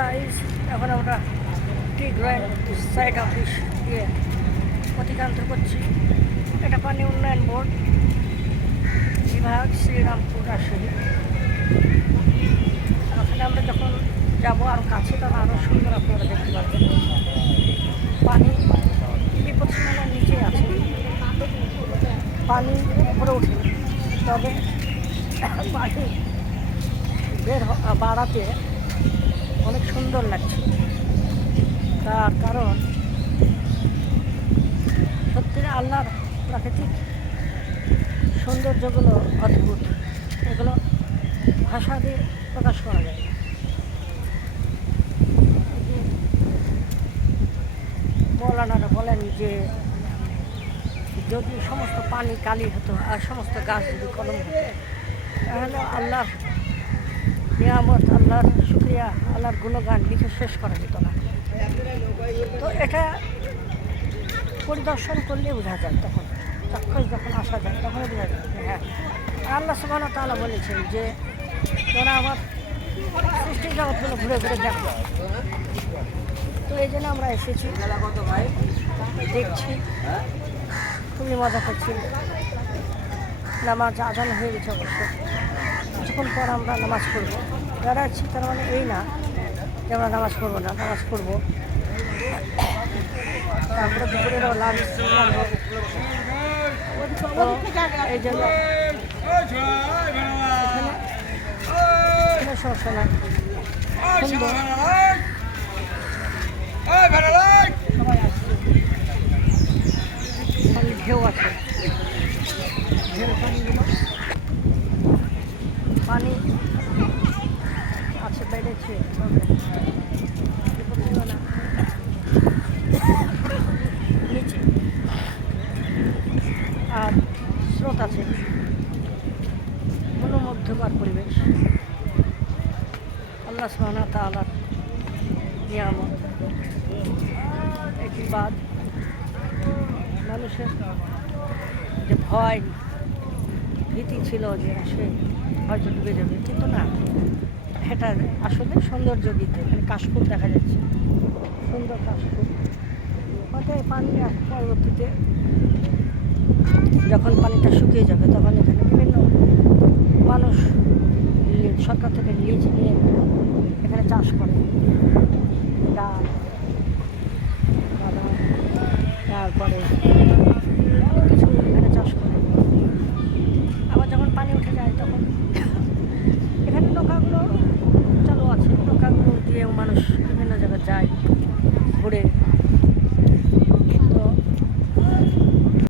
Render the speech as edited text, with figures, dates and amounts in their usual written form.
Guys, এখন আমরা টি grand site office দিয়ে অতিক্রান্ত করছি। এটা পানি উন্নয়ন বোর্ড বিভাগ, শ্রীরামপুর, রাজশাহী। ওখানে আমরা যখন যাবো আরও কাছে, তখন আরও সুন্দর আপনারা দেখতে পাবেন। পানি বিপদসীমার নিচে আছে, পানি উপরে উঠে, তবে পানি বাড়াতে অনেক সুন্দর লাগছে। তার কারণ সত্যি আল্লাহর প্রাকৃতিক সৌন্দর্যগুলো অদ্ভুত, এগুলো ভাষা দিয়ে প্রকাশ করা যায় না। মৌলানারা বলেন যে যদি সমস্ত পানি কালি হতো আর সমস্ত গাছ যদি কলম হতো, তাহলে আল্লাহর নিয়ামত, আল্লাহর শুক্রিয়া, আল্লাহর গুণগান লিখে শেষ করা যেত না। তো এটা পরিদর্শন করলে বোঝা যায়, তখন চাক্ষুষ যখন আসা যায় তখনই বোঝা যায়। হ্যাঁ, আল্লাহ সুবহানাহু ওয়া তাআলা বলেছেন যে তোরা আমার সৃষ্টি জগৎগুলো ঘুরে ঘুরে দেখো। তো এই জন্য আমরা এসেছি, দেখছি, খুবই মজা করছি। নামাজ আজান হয়ে গেছে অবশ্য, কিছুক্ষণ পর আমরা নামাজ পড়বো। দাঁড়াচ্ছি তার মানে এই না যে আমরা নামাজ পড়বো না, নামাজ পড়বো। তারপরে দুপুরেরও লাঞ্চ করবো। তো এই জন্য এখানে সমস্যা না, সুন্দর সবাই আসছে। পানির ঢেউ আছে, ঢেউ পানিগুলো পানি আছে বেড়েছে, নিচে আর স্রোত আছে, মনোমুগ্ধকর পরিবেশ। আল্লাহ সুবহানাহু ওয়া তাআলার নিয়ামত। একটি বাদ মানুষের যে ভয় ভীতি ছিল যে সে হয়তো ডুবে যাবে, কিন্তু না, এটা আসলে সৌন্দর্য দিতে। এখানে কাশফুল দেখা যাচ্ছে, সুন্দর কাশফুল। হয়তো পানি পরবর্তীতে যখন পানিটা শুকিয়ে যাবে তখন এখানে বিভিন্ন মানুষ সরকার থেকে লিজ নিয়ে এখানে চাষ করে, ডাল, বাদাম, তারপরে কিছু এখানে চাষ করে। আবার যখন পানি উঠে যায় তখন এখানে নৌকাগুলো চালু আছে, নৌকাগুলো দিয়েও মানুষ বিভিন্ন